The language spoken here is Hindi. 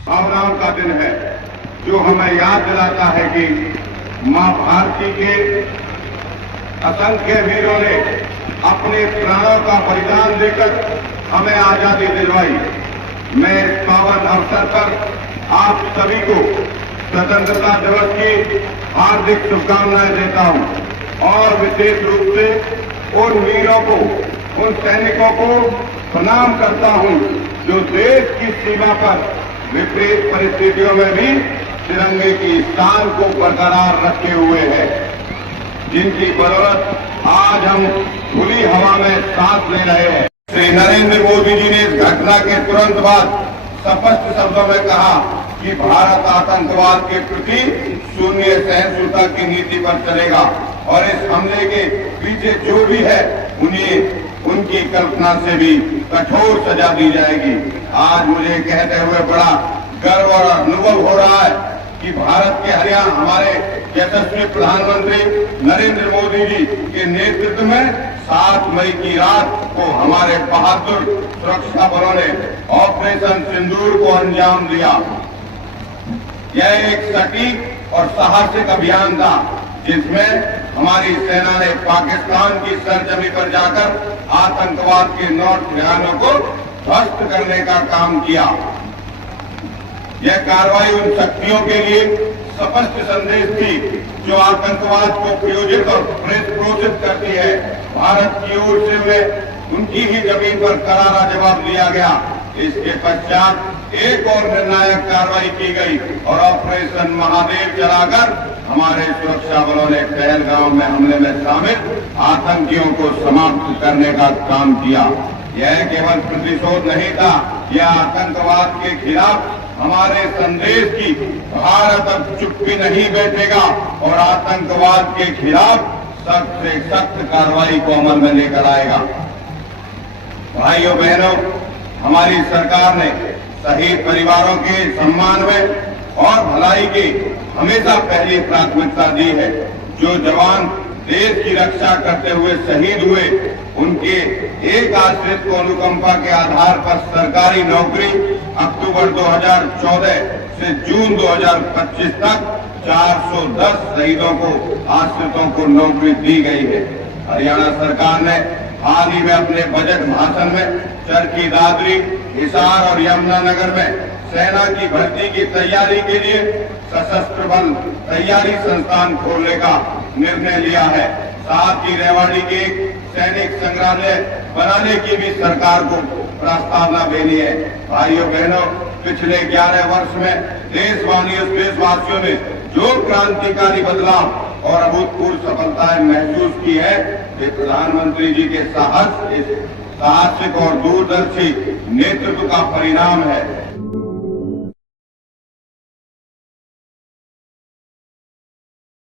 भावनाओं का दिन है, जो हमें याद दिलाता है कि मां भारती के असंख्य वीरों ने अपने प्राणों का बलिदान देकर हमें आजादी दिलवाई। मैं इस पावन अवसर पर आप सभी को स्वतंत्रता दिवस की हार्दिक शुभकामनाएं देता हूं और विशेष रूप से उन वीरों को, उन सैनिकों को प्रणाम करता हूं जो देश की सीमा पर विपरीत परिस्थितियों में भी तिरंगे की शान को बरकरार रखे हुए हैं, जिनकी बदौलत आज हम खुली हवा में सांस ले रहे हैं। श्री नरेंद्र मोदी जी ने इस घटना के तुरंत बाद स्पष्ट शब्दों में कहा कि भारत आतंकवाद के प्रति शून्य सहिष्णुता की नीति पर चलेगा और इस हमले के पीछे जो भी है उन्हें उनकी कल्पना से भी कठोर सजा दी जाएगी। आज मुझे कहते हुए बड़ा गर्व और अनुभव हो रहा है कि भारत के हरियाणा हमारे यशस्वी प्रधानमंत्री नरेंद्र मोदी जी के नेतृत्व में 7 मई की रात को हमारे बहादुर सुरक्षा बलों ने ऑपरेशन सिंदूर को अंजाम दिया। यह एक सटीक और साहसिक अभियान था जिसमें हमारी सेना ने पाकिस्तान की सरजमी पर जाकर आतंकवाद के 9 ठिकानों को ध्वस्त करने का काम किया। यह कार्रवाई उन शक्तियों के लिए स्पष्ट संदेश थी जो आतंकवाद को प्रायोजित और प्रोत्साहित करती है। भारत की ओर से उन्हें उनकी ही जमीन पर करारा जवाब दिया गया। इसके पश्चात एक और निर्णायक कार्रवाई की गई और ऑपरेशन महादेव चलाकर हमारे सुरक्षा बलों ने पहलगाम में हमले में शामिल आतंकियों को समाप्त करने का काम किया। यह केवल प्रतिशोध नहीं था, यह आतंकवाद के खिलाफ हमारे संदेश की भारत अब चुप्पी नहीं बैठेगा और आतंकवाद के खिलाफ सख्त से सख्त कार्रवाई को अमल में लेकर आएगा। भाइयों बहनों, हमारी सरकार ने शहीद परिवारों के सम्मान में और भलाई की हमेशा पहली प्राथमिकता दी है। जो जवान देश की रक्षा करते हुए शहीद हुए, उनके एक आश्रित को अनुकंपा के आधार पर सरकारी नौकरी अक्टूबर 2014 से जून 2025 तक 410 शहीदों को आश्रितों को नौकरी दी गई है। हरियाणा सरकार ने हाल ही में अपने बजट भाषण में चरखी दादरी, हिसार और यमुनानगर में सेना की भर्ती की तैयारी के लिए सशस्त्र बल तैयारी संस्थान खोलने का निर्णय लिया है। साथ ही रेवाड़ी के सैनिक संग्रहालय बनाने की भी सरकार को प्रस्तावना देनी है। भाइयों बहनों, पिछले 11 वर्ष में देशवासियों ने जो क्रांतिकारी बदलाव और अभूतपूर्व सफलताएं महसूस की है, वे प्रधानमंत्री जी के साहसिक और दूरदर्शी नेतृत्व का परिणाम है।